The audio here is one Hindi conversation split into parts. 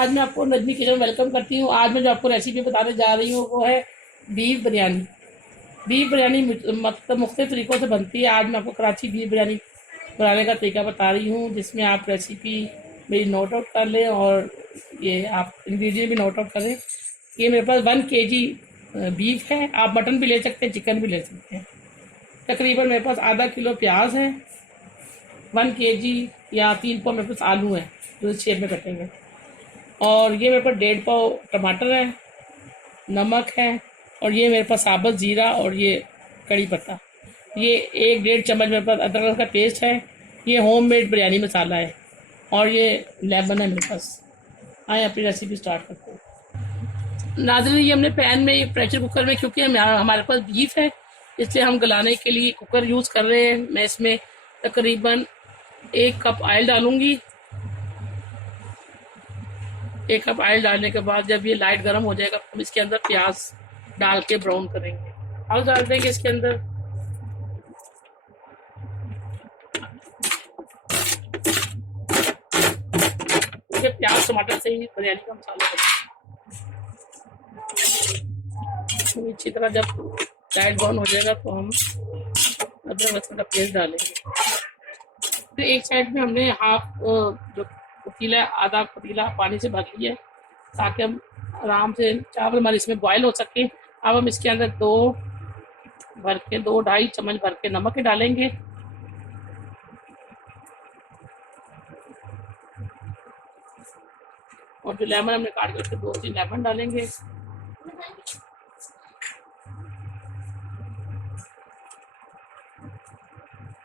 आज मैं आपको नजमी किचन वेलकम करती हूँ। आज मैं जो आपको रेसिपी बताने जा रही हूँ वो है बीफ बिरयानी। बीफ बिरयानी मतलब मुख्तलिफ तरीक़ों से बनती है। आज मैं आपको कराची बीफ बिरयानी बनाने का तरीका बता रही हूँ, जिसमें आप रेसिपी मेरी नोट आउट कर लें और ये आप इंग्रेडिएंट भी नोट आउट करें। ये मेरे पास 1 kg बीफ है। आप मटन भी ले सकते हैं, चिकन भी ले सकते हैं। तकरीबन मेरे पास आधा किलो प्याज है, 1 kg या 3 पाव मेरे पास आलू हैं जो इस शेप में कटेंगे, और ये मेरे पास 1.5 पाव टमाटर है, नमक है, और ये मेरे पास साबुत ज़ीरा और ये कड़ी पत्ता। ये 1 डेढ़ चम्मच मेरे पास अदरक का पेस्ट है। ये होममेड बिरयानी मसाला है, और ये लेमन है मेरे पास। आए अपनी रेसिपी स्टार्ट करते हैं। नाज़रीन, ये हमने पैन में प्रेशर कुकर में, क्योंकि हमारे पास बीफ है इसलिए हम गलाने के लिए कुकर यूज़ कर रहे हैं। मैं इसमें तकरीबन 1 कप ऑयल डालूँगी। 1 कप ऑयल डालने के बाद जब ये लाइट गर्म हो जाएगा हम इसके अंदर प्याज डाल के ब्राउन करेंगे। अब डाल देंगे इसके अंदर ये प्याज टमाटर से ही बिरयानी का मसाला तो अच्छी तरह जब लाइट ब्राउन हो जाएगा तो हम अदरक लहसुन का पेस्ट डालेंगे। फिर एक साइड में हमने जो पतीला, आधा पतीला पानी से भर लिया है ताकि हम आराम से चावल हमारे इसमें बॉयल हो सके। अब हम इसके अंदर 2-2.5 चम्मच भर के नमक डालेंगे, और जो लेमन हमने काट के उसके 2-3 लेमन डालेंगे।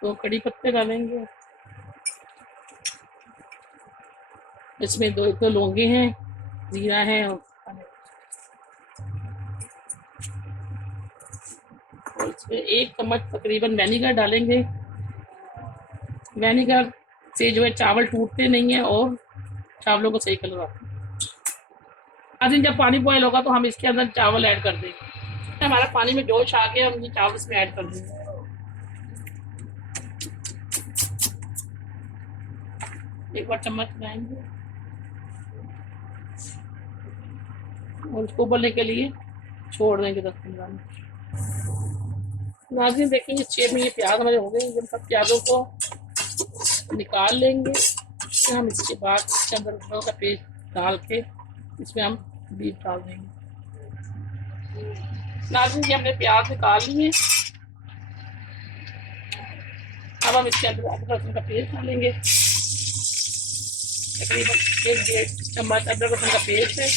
तो कड़ी पत्ते डालेंगे, इसमें 2 लौंगे हैं, जीरा है, और इसमें 1 चम्मच तकरीबन वेनिगर डालेंगे। वेनिगर से जो है चावल टूटते नहीं है और चावलों को सही कलर आता है। आज जब पानी बॉयल होगा तो हम इसके अंदर चावल ऐड कर देंगे। हमारा पानी में जोश आ गया, हम ये चावल इसमें ऐड कर देंगे। एक बार चम्मच बनाएंगे और इसको उबलने के लिए छोड़ देंगे 10-15 मिनट। नाज़रीन देखिए इस शेप में ये प्याज हमारे हो गए। जब सब प्याजों को निकाल लेंगे फिर हम इसके बाद इसके अंदर का पेस्ट डाल के इसमें हम बीफ डाल देंगे। नाज़रीन ये हमने प्याज निकाल लिए। अब हम इसके अंदर अदरक लहसुन का पेस्ट डालेंगे, तकरीबन 1-1.5 चम्मच अदरक लहसुन का पेस्ट है,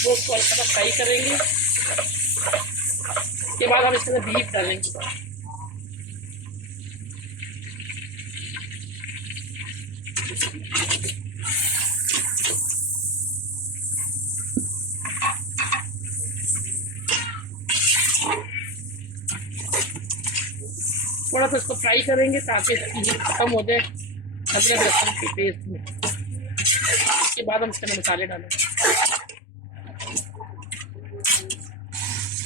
वो उसको हल्का सा फ्राई करेंगे। उसके बाद हम इसके अंदर बीफ डालेंगे। थोड़ा सा इसको फ्राई करेंगे ताकि इसकी हीट खत्म हो जाए अदरक लहसुन के पेस्ट में। उसके बाद हम इसके अंदर मसाले डालेंगे।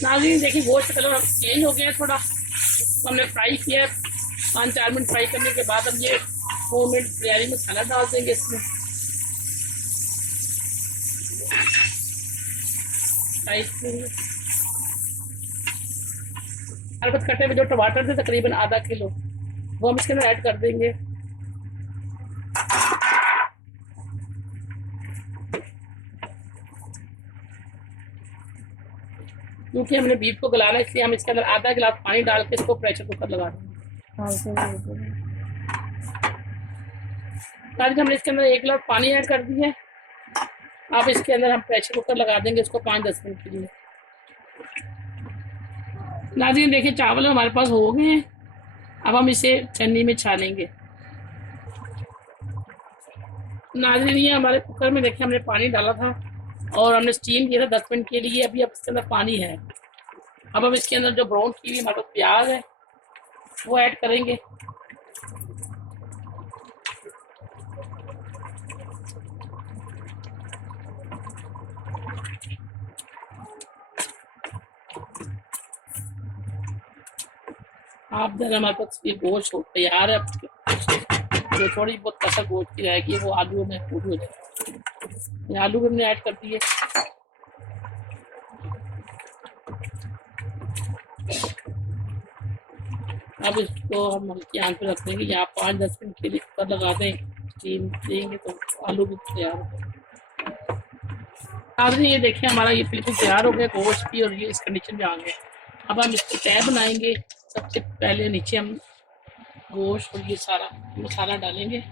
नाज़रीन देखिए गोश्त का कलर चेंज हो गया है थोड़ा, तो हमने फ्राई किया है। 5-4 मिनट फ्राई करने के बाद हम ये होममेड बिरयानी मसाला डाल देंगे इसमें। फ्राई करेंगे। अरबत कटे हुए जो टमाटर थे तकरीबन आधा किलो, वो हम इसके अंदर ऐड कर देंगे। क्योंकि हमने बीफ को गलाना है इसलिए हम इसके अंदर आधा गिलास पानी डाल के इसको प्रेशर कुकर लगा देंगे। आज हमने इसके अंदर 1 गिलास पानी ऐड कर दिया है। अब इसके अंदर हम प्रेशर कुकर लगा देंगे इसको 5-10 मिनट के लिए। नाज़रीन देखिए चावल हमारे पास हो गए हैं। अब हम इसे छन्नी में छानेंगे। नाज़रीन ये हमारे कुकर में देखिए हमने पानी डाला था और हमने स्टीम किया था 10 मिनट के लिए। अभी अब इसके अंदर पानी है। अब हम इसके अंदर जो ब्राउन की हुई हमारे पास प्याज है वो ऐड करेंगे। आप जरा हमारे पास ये गोश्त तैयार है। जो थोड़ी बहुत कसर गोश्त की रहेगी वो आलू में पूरी हो जाएगी। ये आलू भी हमने ऐड कर दिए। अब इसको हम हल्की आंच पे रख देंगे, यहाँ 5-10 मिनट के लिए कुकर लगा दें, स्टीम देंगे तो आलू भी तैयार हो गए। आपने ये देखिए हमारा ये बिल्कुल तैयार हो गया गोश्त भी, और ये इस कंडीशन में आ गया। अब हम इसको तय बनाएंगे। सबसे पहले नीचे हम गोश्त और ये सारा मसाला डालेंगे।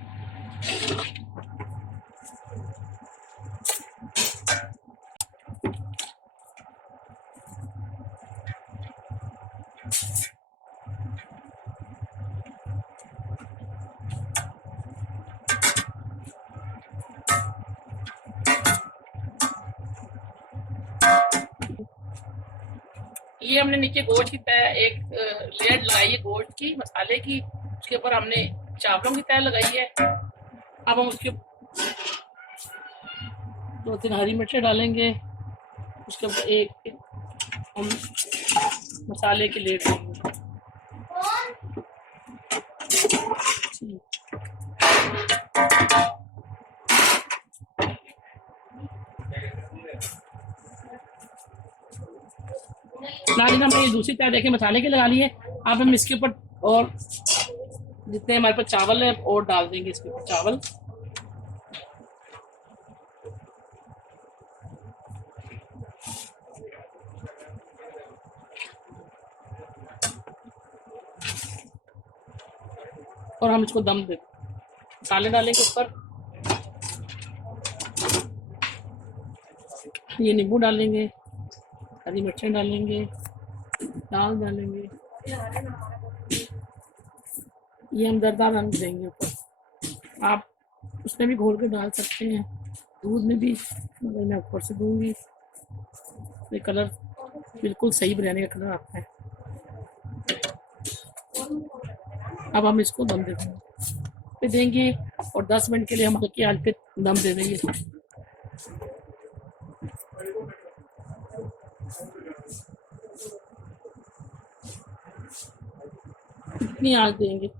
ये हमने नीचे गोश्त की तय एक लेयर लगाई है गोश्त की, मसाले की, उसके ऊपर हमने चावलों की तय लगाई है। अब हम उसके 2-3 हरी मिर्चें डालेंगे, उसके ऊपर एक हम मसाले की लेयर देंगे। नाज़रीन हमने ये दूसरी तय देखे मसाले के लगा लिए। अब हम इसके ऊपर और जितने हमारे पास चावल है और डाल देंगे इसके ऊपर चावल। और हम इसको दम दे मसाले डालेंगे ऊपर। ये नींबू डालेंगे, हरी मिर्चें डालेंगे, दाल डालेंगे, ये हम जर्दा रंग देंगे ऊपर। आप उसमें भी घोल के डाल सकते हैं, दूध में भी, मगर मैं ऊपर से दूंगी। ये कलर बिल्कुल सही बिरयानी का कलर आता है। अब हम इसको दम दे देंगे और 10 मिनट के लिए हम हल्की आंच पे दम दे देंगे। इतनी आंच देंगे।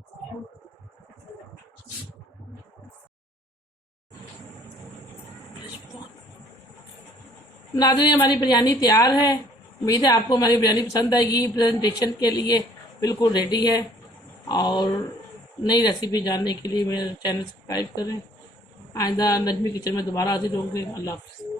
नाज़रीन हमारी बिरयानी तैयार है। उम्मीद है आपको हमारी बिरयानी पसंद आएगी। प्रेजेंटेशन के लिए बिल्कुल रेडी है। और नई रेसिपी जानने के लिए मेरा चैनल सब्सक्राइब करें। आइंदा नजमी किचन में दोबारा हाजिर होंगे। अल्लाह हाफ़िज़।